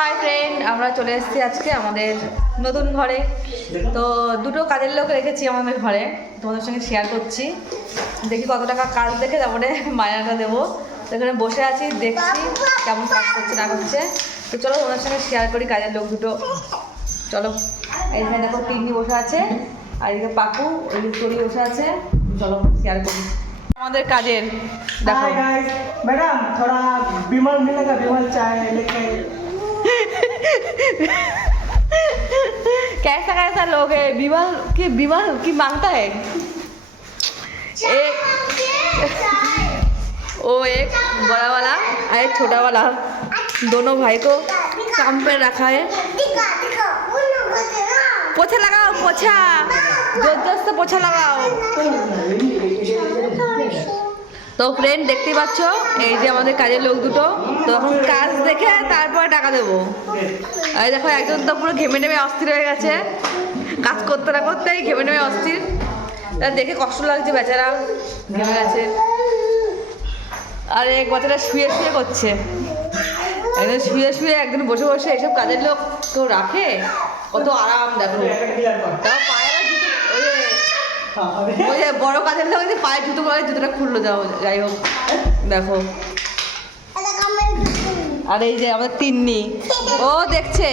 Hi friend, আমরা চলে এসেছি আজকে আমাদের নতুন ঘরে। তো দুটো কাজের লোক রেখেছি আমাদের ঘরে, তোমাদের সঙ্গে শেয়ার করছি। দেখি কত টাকা কাজ দেখে তারপরে মায়নাটা দেবো। তো এখানে বসে আছি, দেখছি কেমন কাজ করছে না করছে। তো চলো তোমাদের সঙ্গে শেয়ার করি কাজের লোক দুটো। চলো, এইখানে দেখো টিন্নি বসে আছে, আর এদিকে পাকু, ওইদিকে তরি বসে আছে। চলো শেয়ার করি আমাদের কাজের। দেখো मैडम थोड़ा विमल मिलेगा, विमल चाय लेके। कैसा कैसा लोग है? विमल की मांगता है एक, वो एक बड़ा वाला और एक छोटा वाला, दोनों भाई को काम पे रखा है। पोछा लगाओ, पोछा जोर जोर से पोछा लगाओ। তো ফ্রেন্ড দেখতেই পাচ্ছ, এই যে আমাদের কাজের লোক দুটো। তো এখন কাজ দেখে তারপরে টাকা দেবো। এই দেখো একজন তো পুরো ঘেমে নেমে অস্থির হয়ে গেছে, কাজ করতে না করতেই ঘেমে নেমে অস্থির। দেখে কষ্ট লাগছে, বেচারা ঘেমে গেছে। আর এক বাচ্চাটা শুয়ে শুয়ে করছে, একজন শুয়ে শুয়ে একজন বসে বসে। এইসব কাজের লোক তো রাখে, কত আরাম দেখো। তাও পায়ে জুতো, ওই যে বড় কাজের লোক পায়ে জুতো করে জুতোটা খুললো, যাও যাই হোক দেখো। আর এই যে আমাদের তিন্নি, ও দেখছে।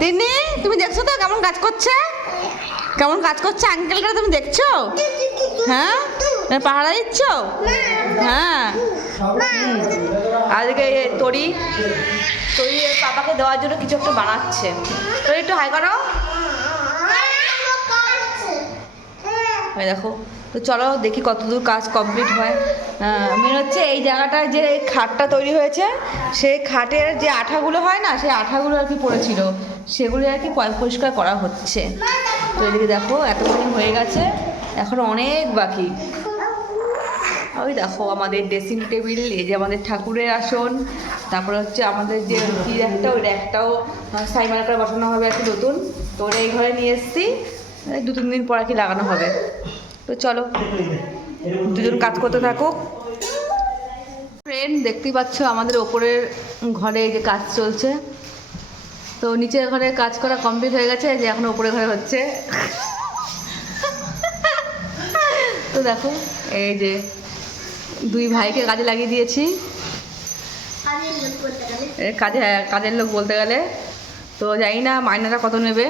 তিন্নি, তুমি দেখছো তো কেমন কাজ করছে? কেমন কাজ করছে আঙ্কেলটা, তুমি দেখছো? হ্যাঁ, পাহারা দিচ্ছ? হ্যাঁ। আজকে তরি পাপাকে দেওয়ার জন্য কিছু একটা বানাচ্ছে। তরি একটু হাই করো। দেখো, তো চলো দেখি কতদূর কাজ কমপ্লিট হয়। মেন হচ্ছে এই জায়গাটায় যে খাটটা তৈরি হয়েছে, সেই খাটের যে আঠাগুলো হয় না, সেই আঠাগুলো আর কি পড়েছিল, সেগুলো আর কি পরিষ্কার করা হচ্ছে। তো এদিকে দেখো এতক্ষণ হয়ে গেছে, এখন অনেক বাকি। ওই দেখো আমাদের ড্রেসিং টেবিল, এই যে আমাদের ঠাকুরের আসন, তারপরে হচ্ছে আমাদের যে কি একটা, ওই র্যাকটাও সাইমার্কার বসানো হবে আর কি নতুন। তো ওরা এই ঘরে নিয়ে এসেছি, 2-3 দিন পর আর কি লাগানো হবে। তো চলো দুজন কাজ করতে থাকুক। ফ্রেন্ড দেখতেই পাচ্ছ আমাদের ওপরের ঘরে এই যে কাজ চলছে। তো নিচের ঘরে কাজ করা কমপ্লিট হয়ে গেছে, যে এখন ওপরের ঘরে হচ্ছে। তো দেখো এই যে দুই ভাইকে কাজে লাগিয়ে দিয়েছি, কাজের লোক বলতে গেলে। তো জানি না মাইনাটা কত নেবে।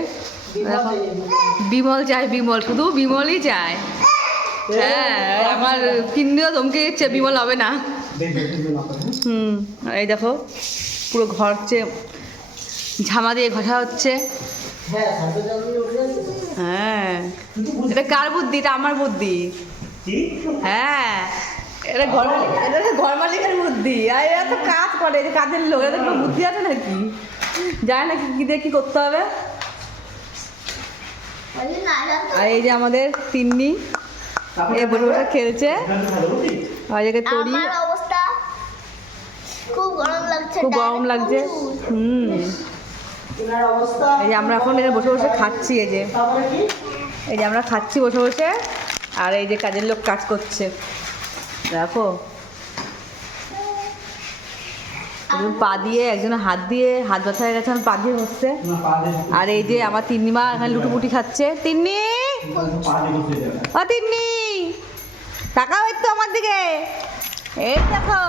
দেখো বিমল চায়, বিমল, শুধু বিমলই চায়। হ্যাঁ, আমার কিন্নিও ধমকে দিচ্ছে, বিমল হবে না। এই দেখো পুরো ঘর ঝামা দিয়ে ঘষা হচ্ছে। হ্যাঁ, এটা কার বুদ্ধি? এটা আমার বুদ্ধি। হ্যাঁ, এটা ঘর মালিকের বুদ্ধি। আর এরা তো কাজ করে, যে কাজের লোক, এরা তো বুদ্ধি আছে নাকি, যায় নাকি কি দিয়ে কি করতে হবে। আর এই যে আমাদের তিন্নি, এ বসে বসে খেলছে। আর এদিকে তরি, খুব গরম লাগছে। এই যে আমরা এখন বসে বসে খাচ্ছি, এই যে আমরা খাচ্ছি বসে বসে। আর এই যে কাজের লোক কাজ করছে, দেখো একজন পা দিয়ে, একজন হাত দিয়ে, হাত ব্যথা হয়ে গেছে, পা দিয়ে বসছে। আর এই যে আমার তিন্নিমা এখানে লুটুপুটি খাচ্ছে। তিন্নি, ও তিন্নি, তাকাও একটু আমার দিকে। এই দেখো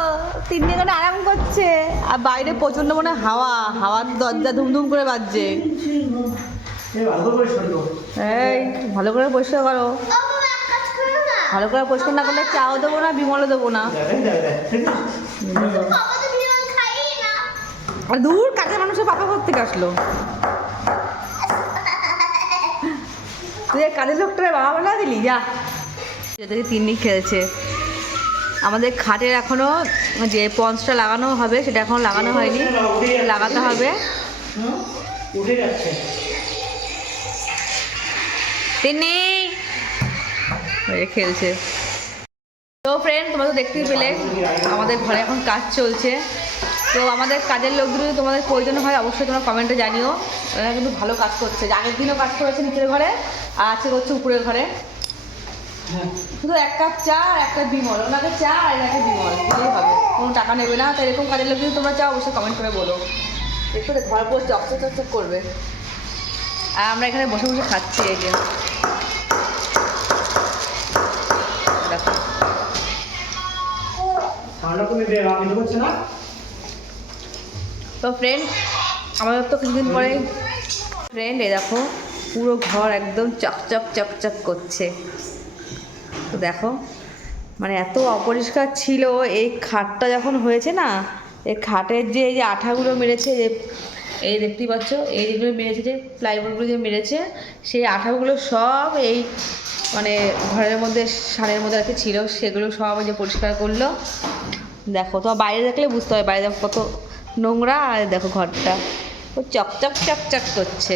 তিন্নি এখানে আরাম করছে, আর বাইরে প্রচন্ড মনে হাওয়ার দরজা ধুমধুম করে বাজছে। এই ভালো করে পরিষ্কার করো, ভালো করে পরিষ্কার না করলে চাও দেবো না, বিমলও দেবো না। আর দূর কাজের মানুষের পাপা করতে আসলো। তুই কাজের লোকটারে বাবা বলা দিলি, যা। এদিকে তিন্নি খেলছে। আমাদের খাটের এখনো যে পঞ্চটা লাগানো হবে, সেটা এখন লাগানো হয়নি, লাগাতে হবে। তিন্নি খেলছে। তো ফ্রেন্ড, তোমরা তো দেখতেই পেলে আমাদের ঘরে এখন কাজ চলছে। তো আমাদের কাজের লোকগুলো যদি তোমাদের প্রয়োজন হয়, অবশ্যই তোমরা কমেন্টে জানিও। ওরা কিন্তু ভালো কাজ করছে, আগের দিনও কাজ করেছে নিচের ঘরে, আর আজকে করছে উপরের ঘরে। শুধু 1 কাপ চা আর 1 কাপ বিমল, ওনাকে চা আর এনাকে বিমল দিলেই হবে, কোনো টাকা নেবে না। তো এরকম কাজের লোক যদি তোমরা চাও, অবশ্যই কমেন্ট করে বলো। একটু ঘর পুরো চকচক চকচক করবে। আর আমরা এখানে বসে বসে খাচ্ছি এই যে দেখো। তো ফ্রেন্ড আমাদের তো কিছুদিন পরে ফ্রেন্ড এই দেখো পুরো ঘর একদম চকচক চকচক করছে। তো দেখো মানে এত অপরিষ্কার ছিল, এই খাটটা যখন হয়েছে না, এই খাটের যে এই যে আঠাগুলো মেরেছে, যে এই দেখতেই পাচ্ছ এই যেগুলো মেরেছে, যে প্লাইবোর্ডগুলো যে মেরেছে, সেই আঠাগুলো সব এই মানে ঘরের মধ্যে সানের মধ্যে আর কি ছিল, সেগুলো সব যে পরিষ্কার করলো। দেখো তো বাইরে দেখলে বুঝতে হবে, বাইরে দেখো কত নোংরা, আর দেখো ঘরটা ও চকচক চকচক করছে।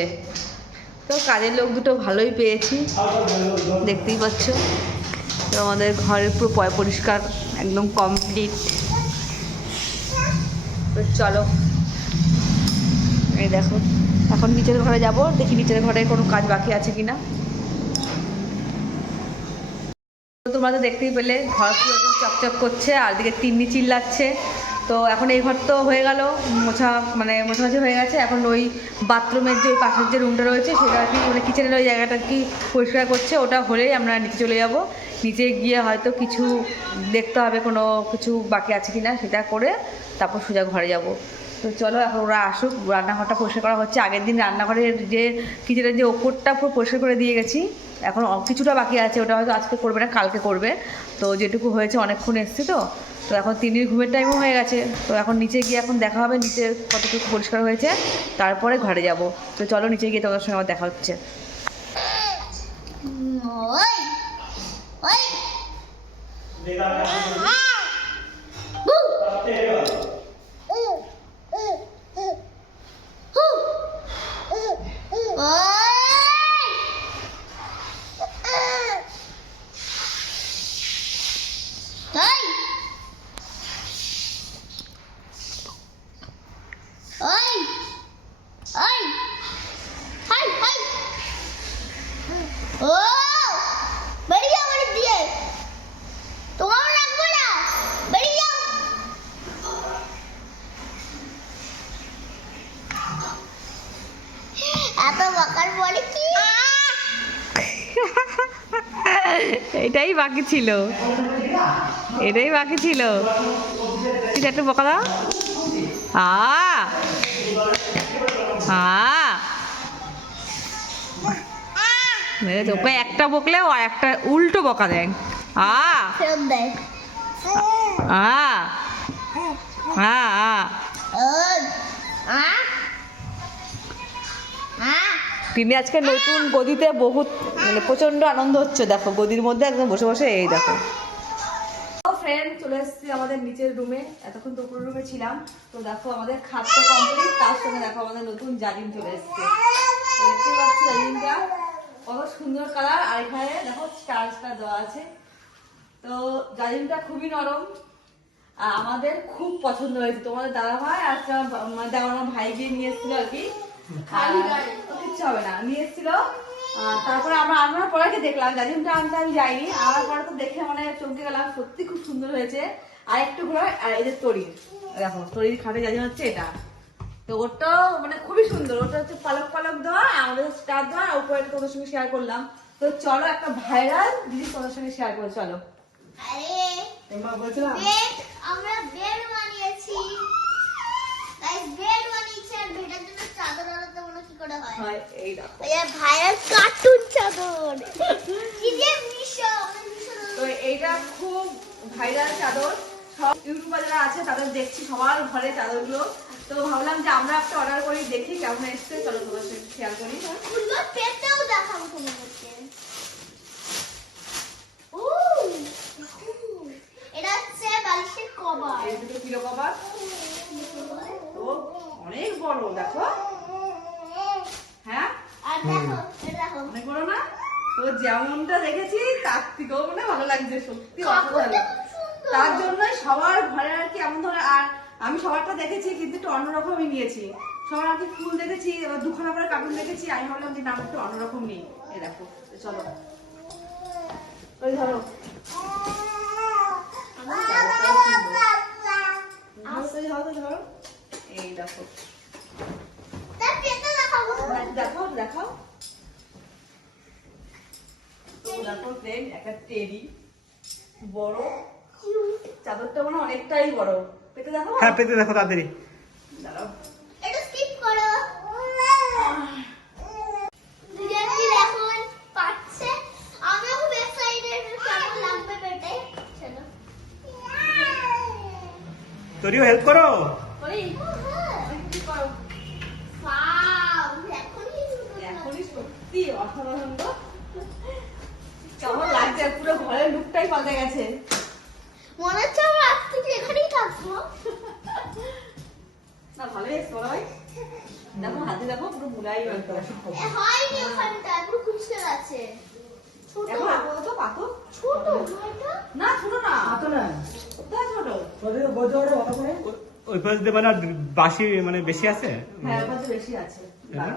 তো কাজের লোক দুটো ভালোই পেয়েছি, দেখতেই পাচ্ছ। তো আমাদের ঘরের পুরো পরিষ্কার একদম কমপ্লিট। তো চলো এই দেখো এখন নিচের ঘরে যাব, দেখি নিচের ঘরে কোনো কাজ বাকি আছে কিনা। তোমরা তো দেখতেই পেলে ঘর পুরো একদম চকচক করছে, আর দিকে তিন্নি চিল্লাচ্ছে। তো এখন এই ঘর তো হয়ে গেল মোছা, মানে মোছামাছি হয়ে গেছে। এখন ওই বাথরুমের যে ওই পাশের যে রুমটা রয়েছে সেটা আর কি, মানে কিচেনের ওই জায়গাটা কি পরিষ্কার করছে, ওটা হলেই আমরা নিচে চলে যাব। নিচে গিয়ে হয়তো কিছু দেখতে হবে, কোনো কিছু বাকি আছে কি না, সেটা করে তারপর সোজা ঘরে যাব। তো চলো এখন ওরা আসুক। রান্নাঘরটা পরিষ্কার করা হচ্ছে, আগের দিন রান্নাঘরের যে কিচেনের যে ওপরটা পুরো পরিষ্কার করে দিয়ে গেছি, এখন কিছুটা বাকি আছে, ওটা হয়তো আজকে করবে না, কালকে করবে। তো যেটুকু হয়েছে অনেকক্ষণ এসছি, তো এখন তিনির ঘুমের টাইমও হয়ে গেছে। তো এখন নিচে গিয়ে এখন দেখা হবে নিচে কতটুকু পরিষ্কার হয়েছে, তারপরে ঘরে যাব। তো চলো নিচে গিয়ে তোমাদের সঙ্গে আমার দেখা হচ্ছে। এটাই বাকি ছিল, এটাই বাকি ছিল। একটু বকা দাও। তোকে একটা বকলেও আর একটা উল্টো বকা দেয়। তিনি আজকে নতুন গদিতে বহুত মানে প্রচন্ড আনন্দ হচ্ছে। দেখো গদির মধ্যে একদম বসে বসে এই দেখো। ফ্রেন্ড চলে এসেছি আমাদের নিচের রুমে, এতক্ষণ তো উপরের রুমে ছিলাম। তো দেখো আমাদের খাটটা কমপ্লিট, তার সঙ্গে দেখো আমাদের নতুন জাজিম চলে এসেছে। দেখতে পাচ্ছি জাজিমটা কত সুন্দর কালার, আর এখানে দেখো স্টার দেওয়া আছে। তো জাজিমটা খুবই নরম, আর আমাদের খুব পছন্দ হয়েছে। তোমাদের দাদা ভাই আজকে আমার ভাই গিয়ে নিয়ে এসেছিল আর কি, কিচ্ছু হবে না, নিয়ে এসেছিল। তারপরে আমরা আনার পরে কি দেখলাম, জাজিমটা আনতে আমি যাইনি, আমার পরে তো দেখে মানে চমকে গেলাম, সত্যি খুব সুন্দর হয়েছে। আর একটু ঘোরা, আর এই যে তরির, দেখো তরির খাটে জাজিম হচ্ছে এটা। তো ওটাও মানে খুবই সুন্দর, ওটা হচ্ছে পালক পালক দেওয়া, আমাদের স্টার দেওয়া, উপরে তোমাদের সঙ্গে শেয়ার করলাম। তো চলো একটা ভাইরাল জিনিস তোমাদের সঙ্গে শেয়ার করে চলো। বলছিলাম আমরা বেড বানিয়েছি, বেড বানিয়েছি, আর বেডের জন্য চাদর আলাদা বলে কি করে হয়? এই দেখো এই ভাইরাল কার্টুন চাদর, কি যে মিশো। তো এইটা খুব ভাইরাল চাদর, সব ইউটিউবার যারা আছে তাদের দেখছি সবার ঘরে চাদরগুলো। তো ভাবলাম যে আমরা একটা অর্ডার করি, দেখি কেমন এসছে, চলো তোমার সাথে শেয়ার করি। ফুলগুলো পেতেও দেখাবো তোমাদেরকে। এটা হচ্ছে বালিশের কভার, এই দুটো পিলো কভার, তো অনেক বড় দেখো। হ্যাঁ আর দেখো এটা দেখো অনেক বড় না? তো যেমনটা দেখেছি তার থেকেও মানে ভালো লাগছে, সত্যি অসাধারণ। তার জন্যই সবার ঘরে আর কি এমন ধরনের, আর আমি সবারটা দেখেছি কিন্তু একটু অন্যরকমই নিয়েছি। সবার আর কি ফুল দেখেছি, দুখানা করে কার্টুন দেখেছি, আমি ভাবলাম যে নাম একটু অন্যরকম নেই। এই দেখো চলো ওই ধরো, এই দেখো দেখাও দেখাও দেখো ফ্রেন্ড, একটা টেডি বড় চাদরটা মানে অনেকটাই বড়। পেতে দেখো, হ্যাঁ পেতে দেখো তাড়াতাড়ি। দাঁড়াও এটা স্কিপ করো। দুজন মিলে এখন পাচ্ছে। আমিও খুব এক্সাইটেড কেমন লাগবে পেটে। চলো তোরিও হেল্প করো। ওই কি করো ওয়াও এখনই শুরু এখনই সত্যি অসাধারণ তো। কেমন লাগছে, পুরো ঘরের লুকটাই পাল্টে গেছে। মনে হচ্ছে আমরা আজ থেকে এখানেই থাকবো। না ভালো এসছে ভাই, দেখো হাতে দেখো পুরো মুলাই একদম। হয়নি ওখানটা পুরো কুচকে গেছে। ছোট এখন আপাতত পাতো ছোট এটা না, ছোট না আতো না কোথায় ছোট? তোদের বোঝো ওটা কথা করে ওই পাশ দিয়ে মানে বাসি মানে বেশি আছে। হ্যাঁ ওখানে তো বেশি আছে। হ্যাঁ?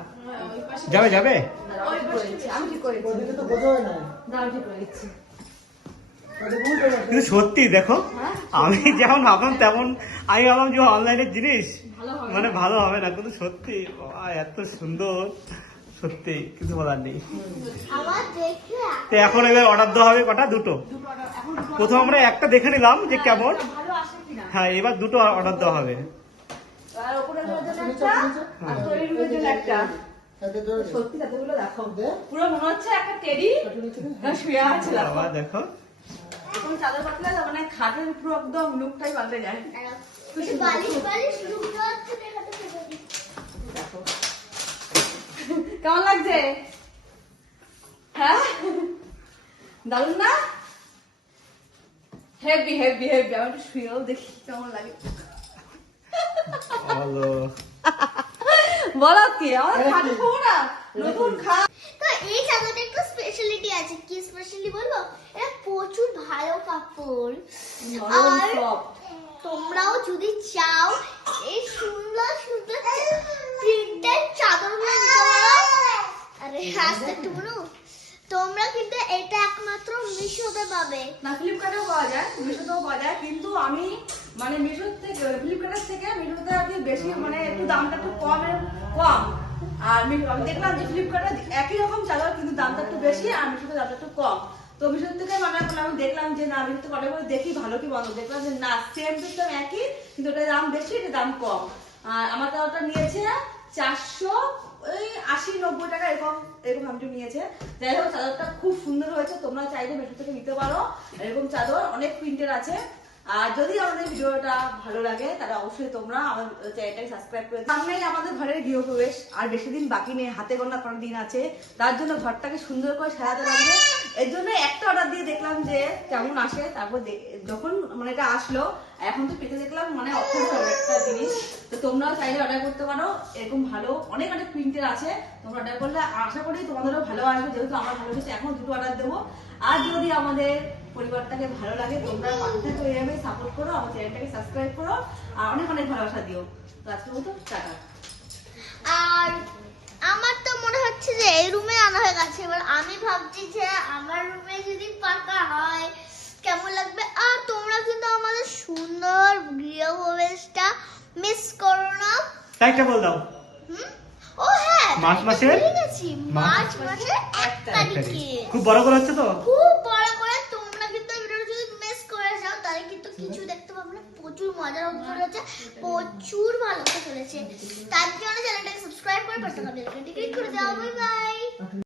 যাবে যাবে দাঁড়াও, আমি ঠিক করে দিচ্ছি, আমি ঠিক করে দিচ্ছি। ওদিকে তো বোঝো না দাঁড়াও, ঠিক করে দিচ্ছি। ওদের বুঝতে পারছো কিন্তু সত্যি দেখো হ্যাঁ আমি যেমন ভাবলাম তেমন আমি ভাবলাম যে অনলাইনের জিনিস ভালো হবে মানে ভালো হবে না, কিন্তু সত্যি বাবা, এত সুন্দর সত্যি কিছু বলার নেই। আমার দেখে তো এখন এবার অর্ডার দেওয়া হবে কটা? দুটো। দুটো order- এখন দুটো প্রথম আমরা একটা দেখে নিলাম যে order- কেমন, ভালো আসে কিনা। হ্যাঁ এবার দুটো অর্ডার দেওয়া হবে। আর ওপরে রোদের জন্য একটা, আর তৈরি রোদের জন্য একটা। সত্যি তাদেরগুলো দেখো, পুরো মনে হচ্ছে একটা টেডি শুয়ে আছে। দেখো বাবা দেখো এখন চাদর পাতলে মানে খাটের পুরো একদম লুকটাই পাল্টে যায়। কিছু বালিশ বালিশ লুকটা থেকে এটাতে ফেলে দিই। দেখো কেমন লাগছে? হ্যাঁ দারুন না? Heavy heavy heavy. আমি একটু শুয়েও দেখি কেমন লাগে। বলো বলো কি আমার খাটে শোবো না, নতুন খাট। তো এই চাদরটা একটু স্পেশালিটি আছে। কি স্পেশালি বলবো? এটা প্রচুর ভালো কাপড়। নরম আর soft। তোমরাও যদি চাও এই সুন্দর সুন্দর প্রিন্টেড চাদরগুলো নিতে পারো। আরে হাসতে একটু বলো। তোমরা কিন্তু এটা একমাত্র মিশোতে পাবে। না ফ্লিপকার্টেও পাওয়া যায়, মিশোতেও পাওয়া যায়, কিন্তু আমি মানে মিশোর থেকে ফ্লিপকার্টের থেকে মিশোতে আর কি বেশি মানে একটু দামটা একটু কম। আর আমি দেখলাম যে ফ্লিপকার্টে একই রকম চাদর কিন্তু দামটা একটু বেশি, আর মিশোতে দামটা একটু কম। তো মিশোর থেকে মানে আমি দেখলাম যে না মিশোতে অর্ডার করে দেখি ভালো কি বন্ধ, দেখলাম যে না সেম টু সেম একই, কিন্তু ওটার দাম বেশি এটা দাম কম। আর আমার চাদরটা নিয়েছে 480-90 টাকা এরকম এরকম দামটা নিয়েছে। যাই হোক চাদরটা খুব সুন্দর হয়েছে, তোমরা চাইলে মেশো থেকে নিতে পারো। এরকম চাদর অনেক প্রিন্টের আছে। আর যদি আমাদের ভিডিওটা ভালো লাগে তাহলে অবশ্যই তোমরা আমার চ্যানেলটাকে সাবস্ক্রাইব করে দিও। সামনেই আমাদের ঘরের গৃহপ্রবেশ, আর বেশি দিন বাকি নেই, হাতে গোনা কোনো দিন আছে। তার জন্য ঘরটাকে সুন্দর করে সাজাতে লাগবে। এর জন্য একটা অর্ডার দিয়ে দেখলাম যে কেমন আসে, তারপর যখন মানে এটা আসলো এখন তো পেতে দেখলাম মানে অপূর্ব একটা জিনিস। তো তোমরাও চাইলে অর্ডার করতে পারো, এরকম ভালো অনেক অনেক প্রিন্টের আছে। তোমরা অর্ডার করলে আশা করি তোমাদেরও ভালো আসবে, যেহেতু আমার ভালো হয়েছে। এখন দুটো অর্ডার দেবো। আর যদি আমাদের পরিবারটাকে ভালো লাগে তোমরা পাশে থেকে এইভাবে সাপোর্ট করো, আমার চ্যানেলটাকে সাবস্ক্রাইব করো, আর অনেক অনেক ভালোবাসা দিও। তো আজকের মতো টাটা। আর আমার তো মনে হচ্ছে যে এই রুমে আনা হয়ে গেছে। এবার আমি ভাবছি যে আমার রুমে যদি পাকা হয় কেমন লাগবে। আর তোমরা কিন্তু আমাদের সুন্দর গৃহপ্রবেশটা মিস করো না। তাইটা বল দাও। হুম? ও হ্যাঁ, মার্চ মাসের? ভুলে গেছি। মার্চ মাসের 1 তারিখে। খুব বড় করে হচ্ছে তো। খুব বড় করে। তোমরা কিন্তু এই ভিডিওটা যদি মিস করে যাও তাহলে কিন্তু কিছু দেখতে পাবে না। প্রচুর মজার হতে চলেছে, প্রচুর ভালো হতে চলেছে। তার জন্য চ্যানেলটাকে সাবস্ক্রাইব করে পাশে থাকা বেল আইকনটি ক্লিক করে দাও।